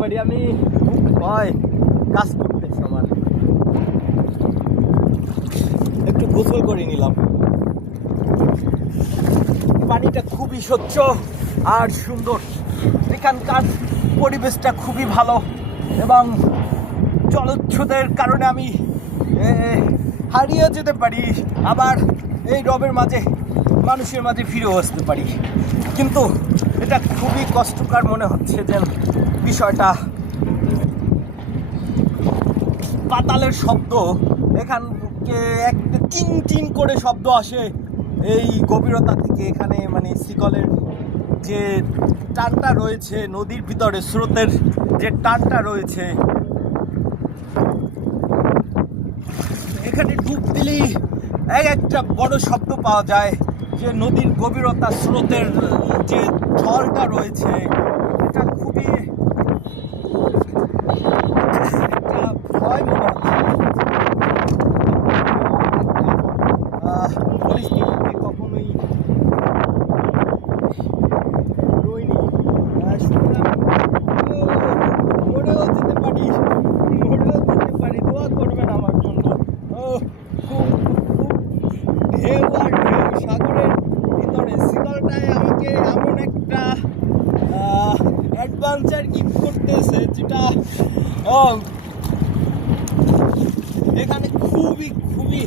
পারি আমি, খুব ভয় কাজ করতেছে আমার। একটু গোসল করে নিলাম। পানিটা খুবই স্বচ্ছ আর সুন্দর, এখানকার পরিবেশটা খুবই ভালো এবং জলোচ্ছ্বাসের কারণে আমি হারিয়ে যেতে পারি, আবার এই রবের মাঝে মানুষের মাঝে ফিরেও আসতে পারি। কিন্তু এটা খুবই কষ্টকর মনে হচ্ছে যে বিষয়টা। পাতালের শব্দ, এখানকে একটা টিং টিং করে শব্দ আসে এই গভীরতা থেকে। এখানে মানে শিকলের যে টানটা রয়েছে, নদীর ভিতরে স্রোতের যে টানটা রয়েছে, এখানে ডুব দিলেই একটা বড় শব্দ পাওয়া যায়। যে নদীর গভীরতা, স্রোতের যে ঝড়টা রয়েছে, এটা খুবই একটা ভয় মনে হচ্ছে। পরিস্থিতিতে কখনোই রইনি, মরেও যেতে পারি, দোয়া করবেন আমার জন্য। খুব খুব ঢেউ আর ঢেউ, সাগরের ভিতরে শিকলটায় আমাকে এমন একটা অ্যাডভেঞ্চার গিফট করতেছে, যেটা এখানে খুবই খুবই